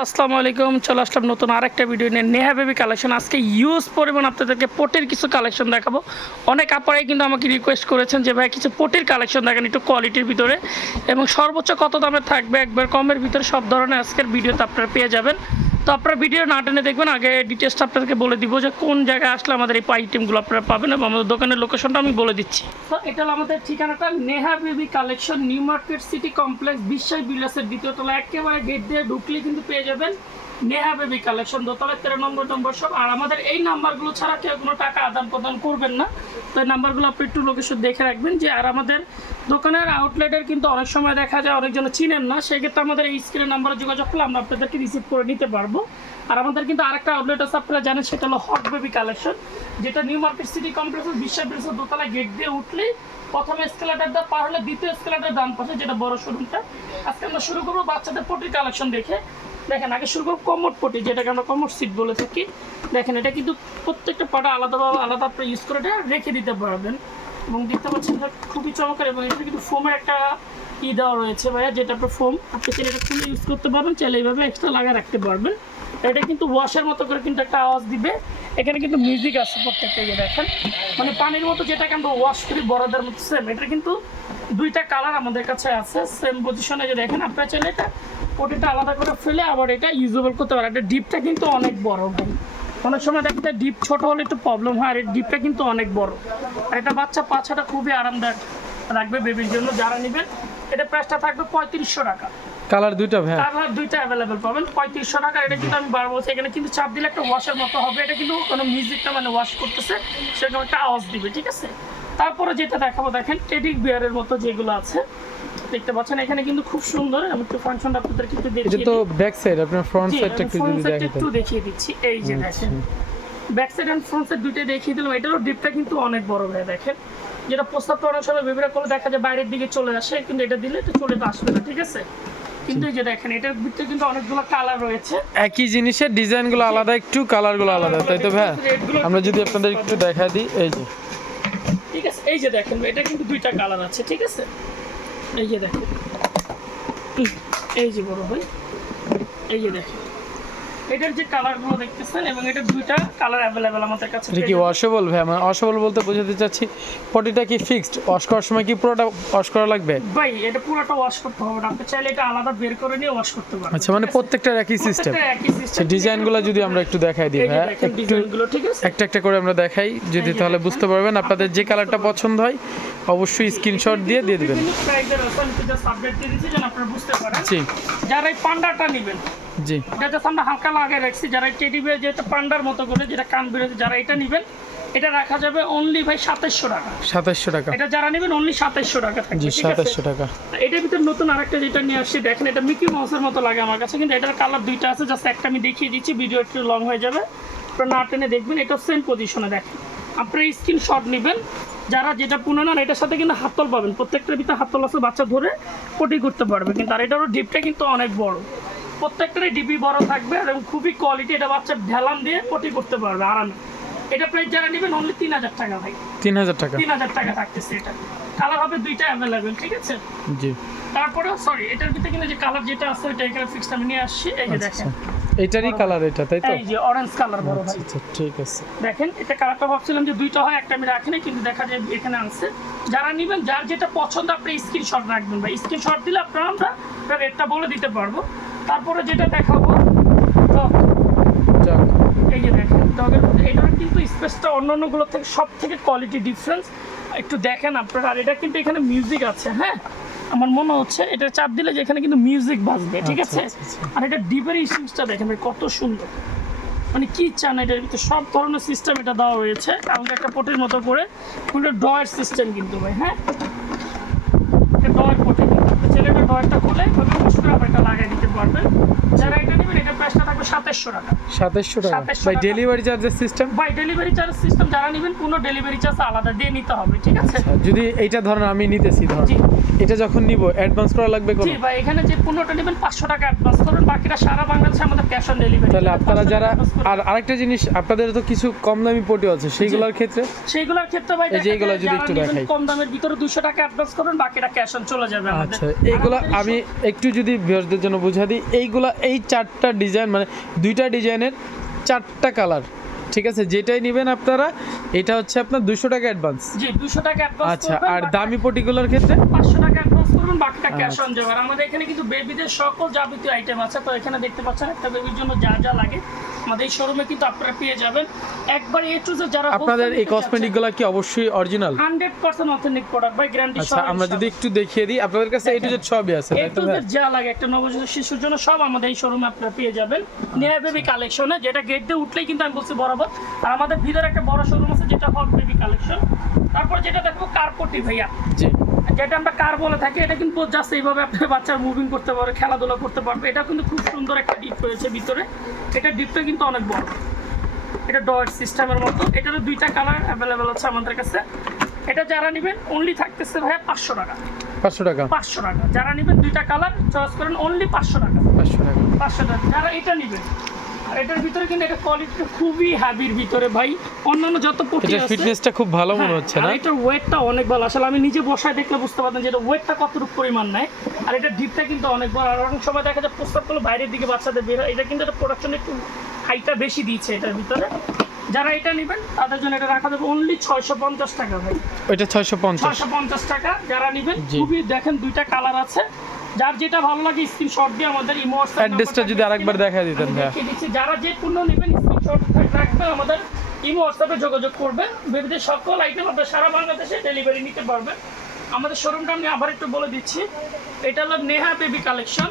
আসসালামু আলাইকুম, চলে আসলাম নতুন আরেকটা ভিডিও নিয়ে। নেহা বেবি কালেকশন আজকে ইউজ পরিমাণ আপনাদেরকে পটির কিছু কালেকশন দেখাবো। অনেক আপনারাই কিন্তু আমাকে রিকোয়েস্ট করেছেন যে ভাই কিছু পটির কালেকশন দেখেন একটু কোয়ালিটির ভিতরে, এবং সর্বোচ্চ কত দামে থাকবে একবার কমের ভিতরে সব ধরনের আজকের ভিডিওতে আপনারা পেয়ে যাবেন। তো আপনারা ভিডিও না টেনে দেখবেন, আগে ডিটেলসটা আপনাদেরকে বলে দিব যে কোন জায়গায় আসলে আমাদের এই আইটেমগুলো আপনারা পাবেন, এবং আমাদের দোকানের লোকেশনটা আমি বলে দিচ্ছি। তো এটা হলো আমাদের ঠিকানাটা, Neha baby collection, new market city complex, বিশ্বাস বিলাসের দ্বিতীয় তলা, একেবারে গেট দিয়ে ঢুকলে কিন্তু পেয়ে যাবেন নেহা বেবি কালেকশন, দোতলা 13 নম্বর সব। আর আমাদের এই নাম্বারগুলো ছাড়া কেউ কোনো টাকা আদান প্রদান করবেন না, তো এই নাম্বারগুলো আপনি একটু লোকেশন দেখে রাখবেন। যে আর আমাদের দোকানের আউটলেটের কিন্তু অনেক সময় দেখা যায় অনেকজন চিনেন না, সেক্ষেত্রে আমাদের এই স্ক্রিনের নাম্বারে যোগাযোগ করলে আমরা আপনাদেরকে রিসিভ করে নিতে পারবো। আর আমাদের কিন্তু আরেকটা আউটলেট আছে, আপনারা জানেন, সেটা হলো হট বেবি কালেকশন, যেটা নিউ মার্কেট সিটি কমপ্লেক্সের বিশ্বাস বিলাসের দোতলা গেট দিয়ে উঠলেই প্রথম এসকেলেটারটা পার হলে দ্বিতীয় এসকেলেটার ডান পাশে যেটা বড় শোরুমটা। আজকে আমরা শুরু করবো বাচ্চাদের পটির কালেকশন দেখে। দেখেন আগে শুরু করবো কমোড পটি, যেটাকে আমরা কমোড সিট বলে থাকি। দেখেন এটা কিন্তু প্রত্যেকটা পাটা আলাদাভাবে আলাদা আপনি ইউজ করে রেখে দিতে পারবেন, এবং দেখতে পাচ্ছেন খুবই চমৎকার। এবং এটা কিন্তু ফোমের একটা দেওয়া রয়েছে ভাইয়া, যেটা আপনার ফোম আপনি চাইলে এটা খুলে ইউজ করতে পারবেন, চাইলে এইভাবে এক্সট্রা লাগিয়ে রাখতে পারবেন। এটা কিন্তু ওয়াশের মতো করে কিন্তু একটা আওয়াজ দিবে। এখানে কিন্তু মিউজিক আছে প্রত্যেকটা, দেখেন মানে পানির মতো, যেটাকে আমরা ওয়াশ করি বড়দের মতো সেম। এটা কিন্তু দুইটা কালার আমাদের কাছে আছে সেম পজিশনে, যে দেখেন আপনারা চাইলে এটা পটিটা আলাদা করে ফেলে আবার এটা ইউজেবল করতে পারে। এটা ডিপটা কিন্তু অনেক বড় ভাই, অনেক সময় দেখতে ডিপ ছোট হলে একটু প্রবলেম হয়, আর এই ডিপটা কিন্তু অনেক বড়। আর এটা বাচ্চা পাছাটা খুবই আরামদায়ক রাখবে বেবির জন্য। যারা নেবেন এটা প্রাইসটা থাকবে 3500 টাকা। কালার দুইটা ভাই, কালার দুইটা অ্যাভেলেবেল পাবেন 3500 টাকা। এটা কিন্তু আমি বারবার বলছি, এখানে কিন্তু চাপ দিলে একটা ওয়াশের মতো হবে। এটা কিন্তু কোনো মিউজিকটা মানে ওয়াশ করতেছে সেরকম একটা আওয়াজ দিবে, ঠিক আছে। তারপরে যেটা দেখাবো, দেখেন টেডি বিয়ারের মতো যেগুলো আছে দেখতে পাচ্ছেন, এখানে কিন্তু খুব সুন্দর। আমি একটু ফাংশনটা আপনাদেরকে একটু দেখিয়ে দিই। এটা তো ব্যাক সাইড, আপনার ফ্রন্ট সাইডটা একটু যদি দেখাতেন। একটু দেখিয়ে দিচ্ছি, এই যে দেখেন back side and front side দুইটাই দেখিয়ে দিলাম। এটারও ডিপটা কিন্তু অনেক বড় ভাই, দেখেন যেটা প্রস্তাবটা অনেক সময় বেবিরা করলে দেখা যায় বাইরের দিকে চলে আসে, কিন্তু এটা দিলে এটা চলে আসবে না, ঠিক আছে। কিন্তু এই যে দেখেন এটার ভিতরে কিন্তু অনেকগুলো কালার রয়েছে, একই জিনিসের ডিজাইনগুলো আলাদা, একটু কালারগুলো আলাদা, তাই তো ভাই? আমরা যদি আপনাদের একটু দেখাই দিই, এই যে ঠিক আছে, এই যে দেখেন এটা কিন্তু দুইটা কালার আছে, ঠিক আছে। এই যে দেখেন, এই যে বড় ভাই, এই যে দেখেন এটার যে কালারগুলো দেখতেছেন, এবং এটা দুইটা কালার অ্যাভেলেবেল আমাদের কাছে। এটা কি ওয়াশেবল ভাই? মানে ওয়াশেবল বলতে বোঝাতে চাচ্ছি পটিটা কি ফিক্সড, ওয়াশ করার সময় কি পুরোটা ওয়াশ করা লাগবে? ভাই এটা পুরোটা ওয়াশ করতে হবে না, আপনি চাইলে এটা আলাদা বের করে নিয়ে ওয়াশ করতে পারবেন। আচ্ছা, মানে প্রত্যেকটার একই সিস্টেম। আচ্ছা, ডিজাইনগুলো যদি আমরা একটু দেখাই দিই ভাই, একটু একটা একটা করে আমরা দেখাই যদি, তাহলে বুঝতে পারবেন। আপনাদের যে কালারটা পছন্দ হয় অবশ্যই স্ক্রিনশট দিয়ে দিবেন। জি, যারা এই পান্ডাটা নেবেন, জি, এটা আমরা হালকা লাগিয়ে রাখছি। যারা টেডি বিয়ার যেটা পান্ডার মতো করে যেটা কান বেরোচ্ছে, যারা এটা নেবেন এটা রাখা যাবে অনলি ভাই 2700 টাকা। 2700 টাকা। এটা যারা নেবেন অনলি 2700 টাকা থাকবে, জি, ঠিক আছে। 2700 টাকা। এটার ভিতরে নতুন আরেকটা যেটা নিয়ে আসছি, দেখেন এটা মিকি মাউসের মতো লাগে আমার কাছে, কিন্তু এটার কালার দুইটা আছে। জাস্ট একটা আমি দেখিয়ে দিচ্ছি, ভিডিও একটু লং হয়ে যাবে, আপনারা না টেনে দেখবেন। এটা সেম পজিশনে দেখেন, আপনারা স্ক্রিনশট নেবেন। যারা যেটা পুনে নেন এটার সাথে কিন্তু হাতল পাবেন, প্রত্যেকটার ভিতরে হাতল আছে, বাচ্চা ধরে পটি করতে পারবে। কিন্তু আর এটারও ডিপটা কিন্তু অনেক বড়, প্রত্যেকটারই ডিপি বড় থাকবে, এবং খুবই কোয়ালিটি। এটা বাচ্চা ঢেলান দিয়ে পটি করতে পারবে আরামে। এটা প্রাইস যারা নেবেন অনলি 3000 টাকা ভাই, 3000 টাকা। 3000 টাকা থাকতেছে। এটা কালার হবে দুইটা অ্যাভেলেবেল, ঠিক আছে। জি, তারপরে সরি এটার ভিতরে কিন্তু যে কালার যেটা আছে এটা এখানে ফিক্সড আমি নিয়ে আসছি। এই যে দেখেন এটারই কালার এটা, তাই তো? এই যে অরেঞ্জ কালার বড় ভাই, আচ্ছা, ঠিক আছে। দেখেন এটা কালারটা ভাবছিলাম যে দুইটা হয়, একটা আমি রাখিনি, কিন্তু দেখা যায় এখানে আছে। যারা নেবেন যার যেটা পছন্দ আপনি স্ক্রিনশট রাখবেন ভাই, স্ক্রিনশট দিলে আপনারা আমরা রেটটা বলে দিতে পারবো। তারপরে যেটা দেখাবো, এই যে দেখেন ডগের মধ্যে এটার কিন্তু স্পেসটা অন্যান্যগুলোর থেকে সব থেকে কোয়ালিটি ডিফারেন্স একটু দেখেন আপনারা। আর এটা কিন্তু এখানে মিউজিক আছে, হ্যাঁ আমার মনে হচ্ছে এটা চাপ দিলে যে এখানে কিন্তু মিউজিক বাজবে, ঠিক আছে। আর এটা ডিপের সিস্টেমটা দেখেন ভাই কত সুন্দর, মানে কি চান এটার ভিতরে সব ধরনের সিস্টেম এটা দেওয়া হয়েছে। আমাদের একটা পটির মতো করে কিন্তু ডয়ের সিস্টেম কিন্তু ভাই, হ্যাঁ এটা ডয়ের পটি, ছেলেটা ডয়েরটা খুলে কষ্ট করে এটা লাগিয়ে দিতে পারবেন। যারা এটা নেবেন এটা প্রাইসটা থাকবে 2700 টাকা। 2700 টাকা ভাই। ডেলিভারি চার্জের সিস্টেম? ভাই ডেলিভারি চার্জ সিস্টেম যারা নেবেন কোনো ডেলিভারি চার্জ আলাদা দিয়ে নিতে হবে, ঠিক আছে। যদি এইটা ধরেন আমি নিতেছি, ধরেন এটা যখন নিব অ্যাডভান্স করা লাগবে কোন? জি ভাই, এখানে যে 15টা নেবেন 500 টাকা অ্যাডভান্স করবেন, বাকিটা সারা বাংলাদেশে আমাদের ক্যাশ ক্যাশ অন ডেলিভারি। তাহলে আপনারা যারা আর আরেকটা জিনিস, আপনাদের তো কিছু কম দামি পটি আছে, সেইগুলোর ক্ষেত্রে ভাই এই যে এইগুলো যদি একটু দেখাই, কম দামের ভিতরে 200 টাকা অ্যাডভান্স করবেন, বাকিটা ক্যাশ অন চলে যাবে আমাদের। আচ্ছা এইগুলো আমি একটু যদি ভিউয়ারদের জন্য বুঝা দিই, এইগুলা এই 4টা ডিজাইন মানে 2টা ডিজাইনের 4টা কালার, ঠিক আছে? যেটাই নেবেন আপনারা, এটা হচ্ছে আপনার 200 টাকা অ্যাডভান্স। জি 200 টাকা অ্যাডভান্স আচ্ছা, করবেন, আর দামি পটিগুলোর ক্ষেত্রে 500 টাকা অ্যাডভান্স করবেন, বাকিটা ক্যাশ অন যাবে। আর আমাদের এখানে কিন্তু বেবিদের সকল যাবতীয় আইটেম আছে। তো এখানে দেখতে পাচ্ছেন একটা বেবির জন্য যা যা লাগে আমাদের এই শোরুমে কিন্তু আপনারা পেয়ে যাবেন একবার এ টু জেড। যারা আপনাদের এই কসমেটিকগুলো কি অবশ্যই অরিজিনাল? 100% অথেন্টিক প্রোডাক্ট ভাই, গ্যারান্টি সহ। আচ্ছা, আমরা যদি একটু দেখিয়ে দিই, আপনাদের কাছে এ টু জেড সবই আছে, এ তাই তো টু ভাই? জেড যা লাগে একটা নবজাতক শিশুর জন্য সব আমাদের এই শোরুমে আপনারা পেয়ে যাবেন নেহা বেবি কালেকশনে, যেটা গেট দিয়ে উঠলেই কিন্তু আমি বলছি বরাবর। আর আমাদের ভিতরে একটা বড় শোরুম আছে যেটা হক বেবি কালেকশন। তারপর যেটা দেখবো কারপটি ভাইয়া, জি, যেটা আমরা কার বলে থাকি, এটা কিন্তু জাস্ট এইভাবে আপনার বাচ্চার মুভিং করতে পারবে, খেলাধুলা করতে পারবে। এটা কিন্তু খুব সুন্দর একটা ডিপ রয়েছে ভিতরে, এটা ডিপটা কিন্তু অনেক বড়, এটা ডট সিস্টেমের মতো। এটারও 2টা কালার অ্যাভেলেবেল আছে আমাদের কাছে। এটা যারা নেবেন অনলি থাকতেছে ভাইয়া 500 টাকা। 500 টাকা 500 টাকা যারা নেবেন, 2টা কালার চয়েস করেন, অনলি 500 টাকা। 500 টাকা 500 টাকা যারা এটা নেবেন। আর এটার ভিতরে কিন্তু এটা কোয়ালিটি খুবই হ্যাভির ভিতরে ভাই, অন্যান্য যত পটি এটা আছে ফিটনেসটা খুব ভালো মনে হচ্ছে না? আর এটার ওয়েটটা অনেক ভালো। আসলে আমি নিজে বসায় দেখলে বুঝতে পারতাম যে এটা ওয়েটটা কতটুকু পরিমাণ নেয়। আর এটা ডিপটা কিন্তু অনেক বড়। আর অনেক সময় দেখা যায় প্রস্তাব করলে বাইরের দিকে বাচ্চাদের বের হয়, এটা কিন্তু একটা প্রোডাকশন একটু হাইটটা বেশি দিয়েছে এটার ভিতরে। যারা এটা নেবেন তাদের জন্য এটা রাখা যাবে অনলি 650 টাকা ভাই। ওইটা 650 650 টাকা যারা নেবেন। জি। খুবই দেখেন 2টা কালার আছে, যার যেটা ভালো লাগে স্ক্রিনশট দিয়ে আমাদের ইমো হোয়াটসঅ্যাপ অ্যাড্রেসটা যদি আরেকবার দেখায় দিতেন ভাই। দেখিয়ে দিচ্ছি। যারা যে পণ্য নেবেন স্ক্রিনশট রাখবেন, আমাদের ইমো হোয়াটসঅ্যাপে যোগাযোগ করবেন। বেবিদের সকল আইটেম আপনার সারা বাংলাদেশে ডেলিভারি নিতে পারবেন। আমাদের শোরুমটা আমি আবার একটু বলে দিচ্ছি, এটা হলো নেহা বেবি কালেকশন।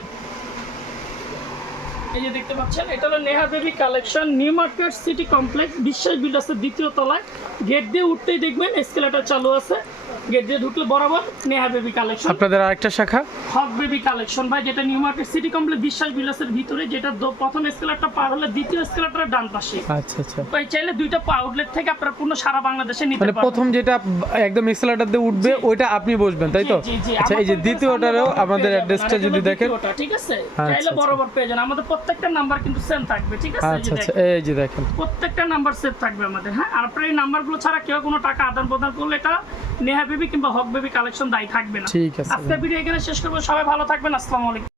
এই যে দেখতে পাচ্ছেন, এটা হলো Neha baby collection, new market city complex, বিশ্বাস বিল্ডার্সের 2য় তলায়। গেট দিয়ে উঠতেই দেখবেন এসকেলেটর চালু আছে, গেট দিয়ে ঢুকলে বরাবর নেহা বেবি কালেকশন। আপনাদের আরেকটা শাখা হক বেবি কালেকশন ভাই, যেটা নিউ মার্কেট সিটি কমপ্লেক্স বিশ্বাস বিল্ডার্সের ভিতরে, যেটা প্রথম এসকেলেটরটা পার হলে 2য় এসকেলেটরের ডান পাশে। আচ্ছা আচ্ছা, ভাই চাইলে 2টা আউটলেট থেকে আপনারা পূর্ণ সারা বাংলাদেশে নিতে মানে পারবেন। প্রথম যেটা একদম এক্সেলেটর দিয়ে উঠবে ওইটা আপনি বসবেন, তাই তো? জি, জি, আচ্ছা, এই যে আমাদের দ্বিতীয়টারও সামনে আমাদের পেয়ে যাবেন। অ্যাড্রেসটা আর এটা যদি হলো দেখেন। দ্বিতীয়টা, ঠিক আছে? আচ্ছা, চাইলে আচ্ছা। বরাবর পেয়ে যান। আমাদের প্রত্যেকটা নাম্বার কিন্তু সেম থাকবে, ঠিক আছে? এই যে আচ্ছা আচ্ছা, দেখেন, এই যে দেখেন, প্রত্যেকটা নাম্বার সেভ থাকবে আমাদের। হ্যাঁ, আর আপনার এই নাম্বারগুলো ছাড়া কেউ কোনো টাকা আদান প্রদান করলে এটা নেহা বেবি কিংবা হক বেবি কালেকশন দায়ী থাকবে না। ঠিক আছে। আজকের ভিডিও এখানে শেষ করবো। সবাই ভালো থাকবেন। আসসালামু আলাইকুম।